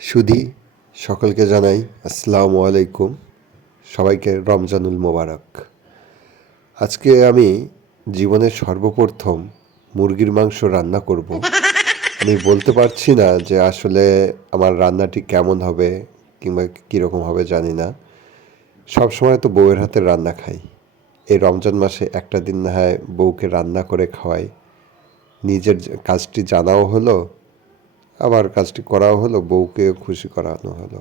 সুধি, সকলকে জানাই আসসালামু আলাইকুম। সবাইকে রমজানুল মোবারক। আজকে আমি জীবনের সর্বপ্রথম মুরগির মাংস রান্না করব। আমি বলতে পারছি না যে আসলে আমার রান্নাটি কেমন হবে কিংবা কীরকম হবে, জানি না। সব সময় তো বউয়ের হাতে রান্না খাই। এই রমজান মাসে একটা দিন না হয় বউকে রান্না করে খাওয়াই। নিজের কাজটি জানাও হলো আবার কাজটি করাও হলো, বউকে খুশি করানো হলো।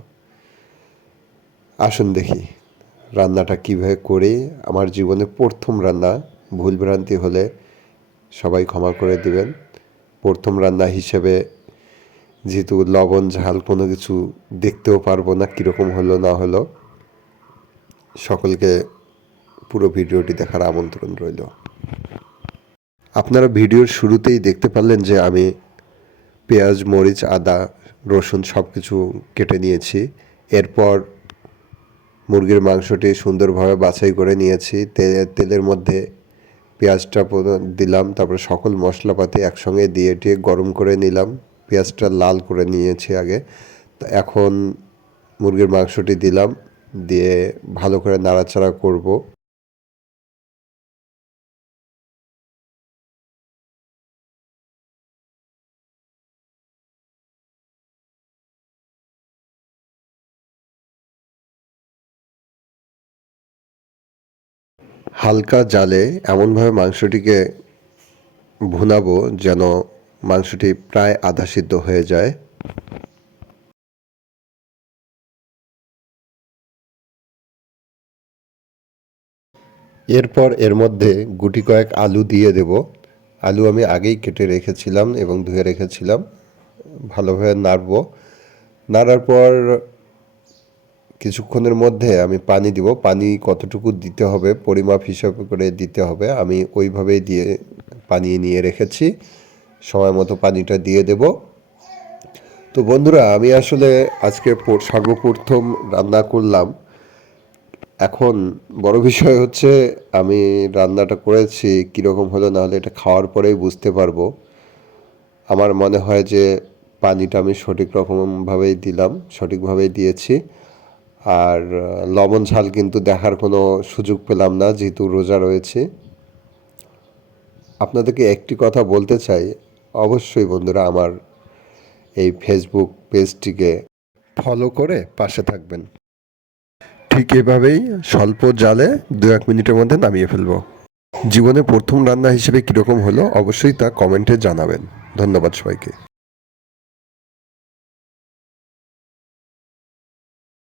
আসুন দেখি, রান্নাটা কীভাবে করে আমার জীবনে প্রথম রান্না ভুলভ্রান্তি হলে সবাই ক্ষমা করে দিবেন। প্রথম রান্না হিসেবে যেহেতু লবণ, ঝাল কোনো কিছু দেখতেও পারব না, কীরকম হলো না হলো, সকলকে পুরো ভিডিওটি দেখার আমন্ত্রণ রইল। আপনারা ভিডিওর শুরুতেই দেখতে পারলেন যে আমি পেঁয়াজ, মরিচ, আদা, রসুন সব কিছু কেটে নিয়েছি। এরপর মুরগির মাংসটি সুন্দরভাবে বাছাই করে নিয়েছি। তেলের মধ্যে পেঁয়াজটা দিলাম, তারপরে সকল মশলাপাতি একসঙ্গে দিয়ে টিয়ে গরম করে নিলাম। পেঁয়াজটা লাল করে নিয়েছি আগে। এখন মুরগির মাংসটি দিলাম, দিয়ে ভালো করে নাড়াচাড়া করব। হালকা জালে এমনভাবে মাংসটিকে ভুনাবো যেন মাংসটি প্রায় আধা সিদ্ধ হয়ে যায়। এরপর এর মধ্যে গুটি কয়েক আলু দিয়ে দেব। আলু আমি আগেই কেটে রেখেছিলাম এবং ধুয়ে রেখেছিলাম। ভালোভাবে নাড়ব। নাড়ার পর কিছুক্ষণের মধ্যে আমি পানি দিব। পানি কতটুকু দিতে হবে, পরিমাপ হিসাবে করে দিতে হবে। আমি ওইভাবেই দিয়ে পানি নিয়ে রেখেছি। সময় মতো পানিটা দিয়ে দেব। তো বন্ধুরা, আমি আসলে আজকে সর্বপ্রথম রান্না করলাম। এখন বড় বিষয় হচ্ছে, আমি রান্নাটা করেছি, কীরকম হলো না হলে এটা খাওয়ার পরেই বুঝতে পারব। আমার মনে হয় যে পানিটা আমি সঠিক রকমভাবেই দিলাম, সঠিকভাবেই দিয়েছি। আর লবণ ঝাল কিন্তু দেখার কোনো সুযোগ পেলাম না, যেহেতু রোজা রয়েছে। আপনাদেরকে একটি কথা বলতে চাই। অবশ্যই বন্ধুরা আমার এই ফেসবুক পেজটিকে ফলো করে পাশে থাকবেন। ঠিক এভাবেই স্বল্প জালে দু এক মিনিটের মধ্যে নামিয়ে ফেলব। জীবনে প্রথম রান্না হিসেবে কীরকম হলো অবশ্যই তা কমেন্টে জানাবেন। ধন্যবাদ সবাইকে।